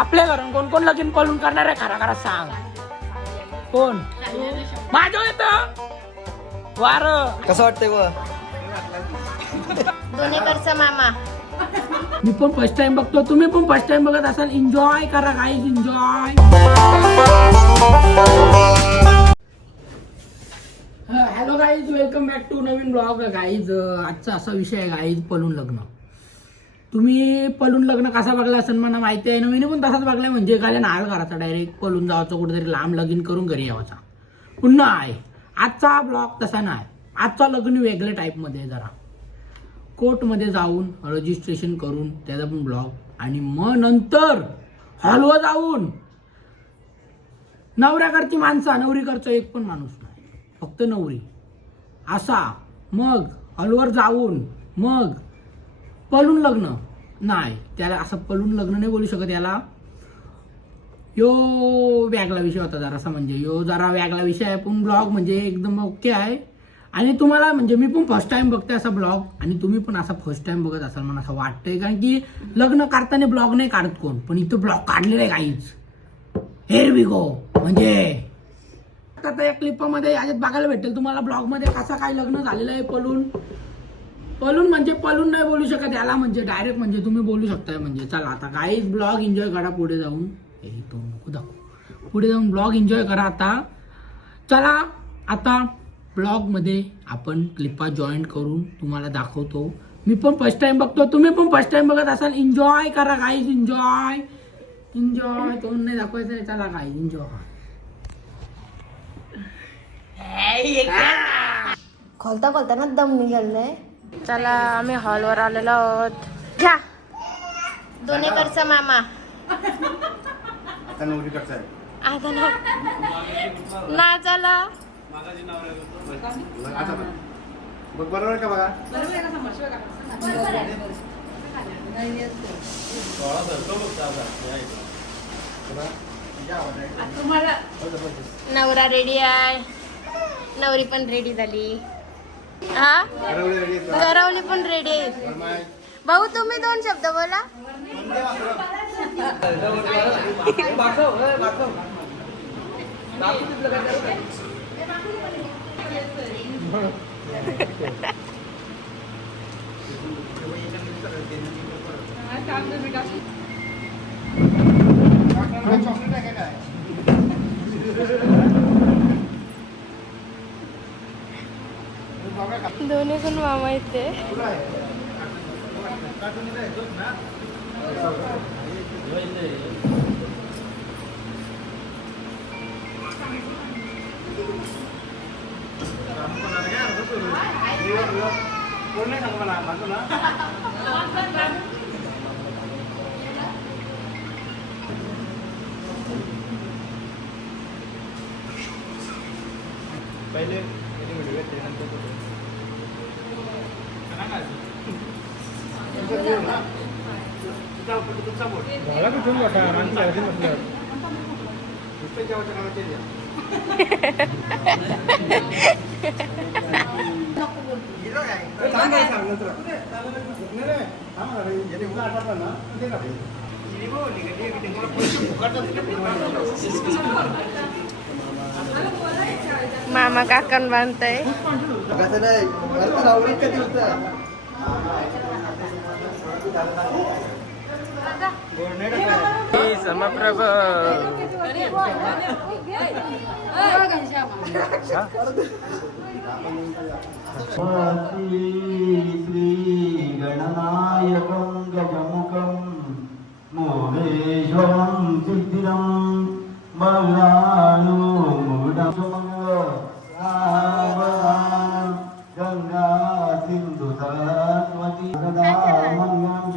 आपल्या घरून कोण कोण लगीन पळून करणार आहे? खरा खरा सांग. कोण? माझ्या येत वार. कसं वाटतंय दोन्हीकडचा मामा. मी पण फर्स्ट टाइम बघतो तुम्ही पण फर्स्ट टाइम बघत असाल. एन्जॉय करा guys enjoy hello guys welcome back to Naveen blog guys आजचा असा विषय आहे गाईज पलून लग्न. तुम्ही पलून लग्न कसा बघला असेल मला माहिती आहे. नवीन पण तसाच बघलाय म्हणजे एखाद्या नाळ करायचा डायरेक्ट पलून जायचं कुठेतरी लांब लगीन करून घरी यावाचा पुन्हा आहे. आजचा ब्लॉग तसा नाही. आजचा लग्न वेगळ्या टाईपमध्ये आहे जरा. कोर्टमध्ये जाऊन रजिस्ट्रेशन करून त्याचा पण ब्लॉग आणि मग नंतर हॉलवर जाऊन नवऱ्याकडची माणसं नवरीकडचा एक पण माणूस नाही. फक्त नवरी. असा. मग हॉलवर जाऊन मग पळून लग्न. नाही त्याला असं पळून लग्न नाही बोलू शकत याला. यो वेगळा विषय होता जरासा म्हणजे. यो जरा वेगळा विषय आहे पण ब्लॉग म्हणजे एकदम ओके आहे. आणि तुम्हाला म्हणजे मी पण फर्स्ट टाइम बघते असा ब्लॉग. आणि तुम्ही पण असा फर्स्ट टाइम बघत असाल मला असं वाटतंय. कारण की लग्न काढताना ब्लॉग नाही काढत कोण. पण इथं ब्लॉग काढलेलं आहे काहीच. हेर वी गो म्हणजे आता या क्लिपमध्ये याच्यात बघायला भेटेल तुम्हाला ब्लॉगमध्ये कसा कसं काय लग्न झालेलं आहे पळून पळून म्हणजे पळून नाही बोलू शकत याला म्हणजे डायरेक्ट म्हणजे तुम्ही बोलू शकताय म्हणजे. चला आता काहीच ब्लॉग एन्जॉय करा पुढे जाऊन. हे तो नको दाखव. पुढे जाऊन ब्लॉग एन्जॉय करा आता. चला आता ब्लॉगमध्ये आपण क्लिपा जॉईन करून तुम्हाला दाखवतो. मी पण फर्स्ट टाइम बघतो. तुम्ही पण फर्स्ट टाइम बघत असाल एन्जॉय करा गाईज एन्जॉय एन्जॉय तोंड नाही दाखवायचं आहे. चला गाईज एन्जॉय खोलता खोलता ना दम निघाललाय चला आम्ही हॉलवर आलेलो आहोत. घ्या. दोन्हीकडचा मामा. आता ना. ना चला. आता बघ. बघ बरोबर का बघा? नवरा रेडी आहे. नवरी पण रेडी झाली. हा पण रेडी आहे. भाऊ तुम्ही दोन शब्द बोला चॉकलेट आहे काय? बघा का? दोन्ही पण मामा येते तुला आहे. कार्टून इथं आहे, झोप ना. कोण नाही सांग मला बाजूला पहिले व्हिडिओ येते नंतर झाला कुठून मोठा माणसं अर्धी म्हटलं नुसतं जेवायचं कामात ते द्या. थांब रे, थांब नंतर. नाही रे, थांब ना रे. याने उगा आठवलं ना, दे ना रे. मामा काकण बांधताय कसं नाही कधी होतं ಈ ಸಮಪ್ರಭ ಶ್ರೀ ಗಣನಾಯಕ ಗಜಮುಖಂ ಮೋಹೇಶ್ವರಂ ಸಿದ್ಧಿರಂ ಮಂಗಾಳು ಮುಡಮಂಗ ಗಂಗಾ ಸಿಂಧು ಸರಸ್ವತಿ ಗದಾ ಮಂಗಾಂಶ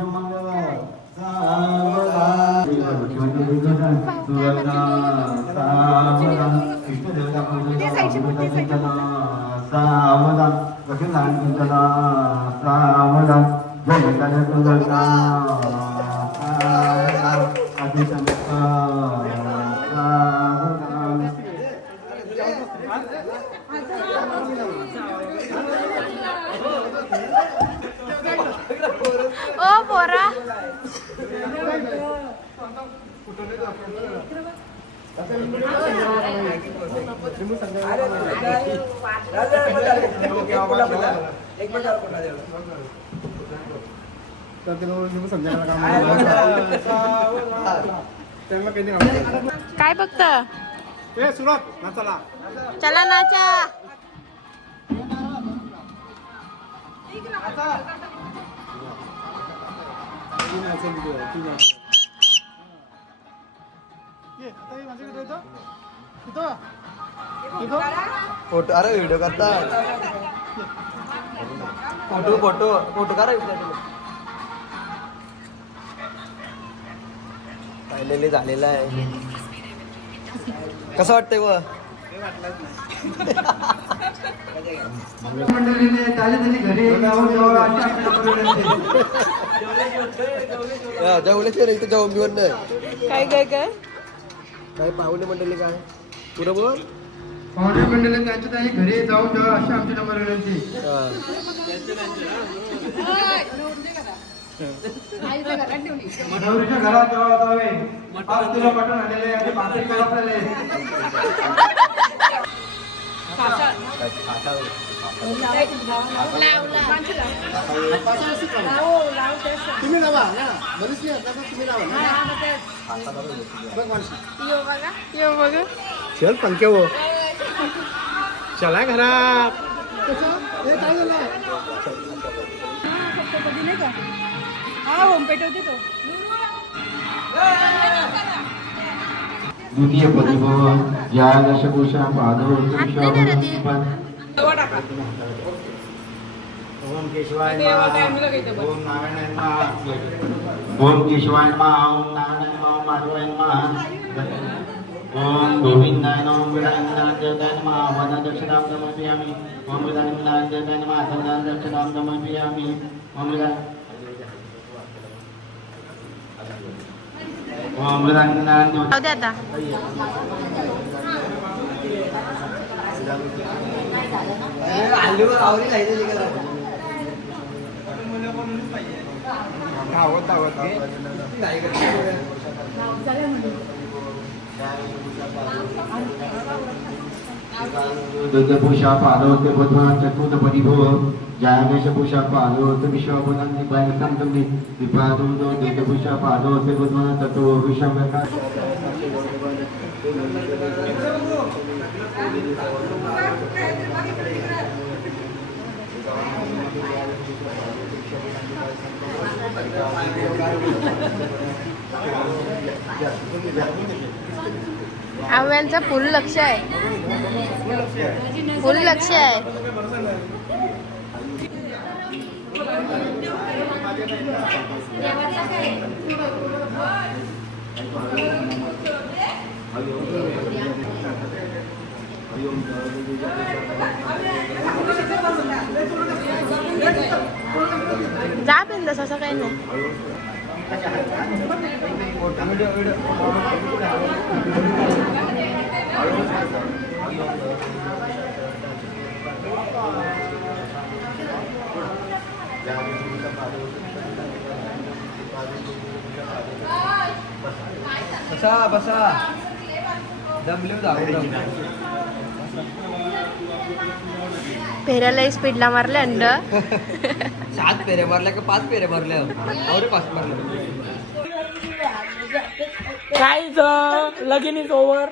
सावधान सावदा इष्टदेवता सावदा सावधान कीर्तना सावदा जय गणेश सुवर्णा सावदा अभिषेक सावदा ओ पोरा तर ते लोक लिंबू संध्याकाळला काम त्यांना काही नाही काय बघत ए सुरत नाचाला चला नाचा तीन नाचेल video, तीन नाचेल. ये, आता हे माझ्याकडे येतं. इथं. फोटो अरे व्हिडिओ करता. फोटो फोटो फोटो करा फायनली झालेला आहे. कसं वाटतंय व? रे इथं जेवण बिवण नाही? काय काय काय? काय पाहुणे मंडळी काय? पुढं बोल. पाहुणे मंडळी त्यांच्या त्यांनी घरी जाऊन जेव्हा अशी आमची नंबर विनंती हा. नवरीच्या घरात जेव्हा जावे आज तुला पटून आलेले आणि भाकरी करा आपल्याला तुम्ही लावा ना बरीच तुम्ही लावा ना. बघ माणसं यो बघा. यो बघा. चल पंखे हो. चला घरात. हे द्वितीय प्रतिभव या दशभूषा पादव ओम केशवाय नमः. ओम नारायणाय नमः. ओम केशवाय नमः. ओम नारायणाय नमः. ओम माधवाय नमः. ओम गोविंदाय नमः देवताय नमः वदा दक्षिणां समर्पयामि। ओम देवताय नमः सदा दक्षिणां समर्पयामि। ओम विनाय ओम विनायकाय देवताय जाऊ दे आता हल्लीवर आवरी राहिलेली का धावत धावत दशभूषा पादवते पद्मा चतुर्थ परिभव जयावेशभूषा पादवते आव्यांचं फुल लक्ष आहे. फुल लक्ष आहे. जा बिंदस असं काही नाही. बसा बसा दमले जाऊ फेऱ्याला स्पीडला मारले अंड सात पेरे मारल्या का पाच पेरे मारल्या अरे पाच मारल्या काहीच लगीन इज ओव्हर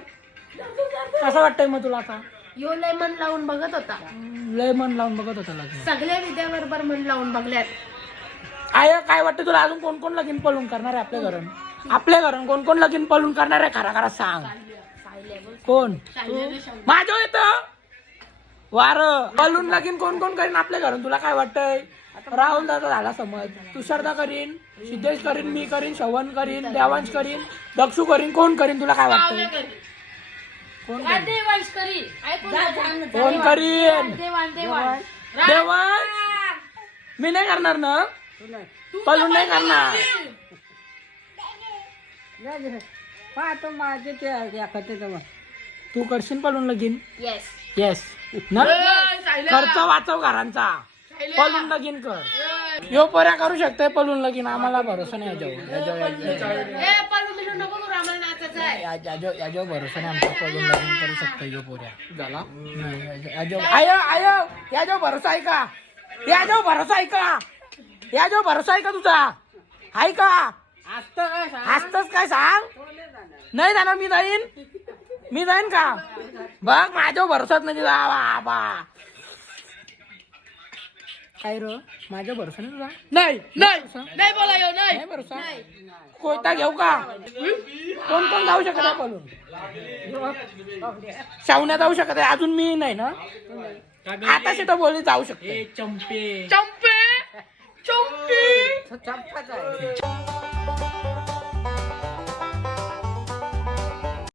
कसं वाटतंय मग तुला आता? यो लय मन लावून बघत होता. लय मन लावून बघत होता लगीन. सगळ्या विद्याबरोबर मन लावून बघल्यात. आय काय वाटतं तुला अजून कोण कोण लगीन पळून करणार आहे आपल्या घरून? आपल्या घरून कोण कोण लगीन पळून करणार आहे? खरा खरा सांग. कोण? माझ्या येत वार. पळून लगीन कोण कोण करीन आपल्या घरून? तुला काय वाटतंय? राहुल दादा झाला समज. तुषारदा करीन सिद्धेश करीन मी करीन श्रवण करीन देवांश करीन दक्षू करीन कोण करीन तुला काय वाटतंय? कोण करीन? कोण करीन? देवांश मी नाही करणार ना? पळून नाही करणार. तू करशील पळून लगीन? येस येस ना? खर्च वाचव घरांचा. पळून लगीन कर. यो पर्या करू शकते पळून लगीन आम्हाला भरोसा नाही याच्यावर. याच्यावर- याच्यावर- याच्या भरोसाने आमचा पळून लग्न करू शकतो यो पोऱ्या. झाला? याच्या आय आय याच्या भरोसा आहे का? याच्या भरोसा आहे का? याच्या भरोसा आहे का तुझा? आहे का? असतच काय सांग? नाही जाणार मी जाईन? मी जाईन का? बघ माझ्या भरोसात नाही बाबा काय र माझ्या भरोसा नाही तुझा? नाही नाही नाही बोला नाही. भरोसा? कोयता घेऊ का? कोण कोण जाऊ शकत आहे पळून शावण्या जाऊ शकत आहे अजून मी नाही ना? आता सीता बोलली जाऊ शकते. चंपे. चंपे? चंपे?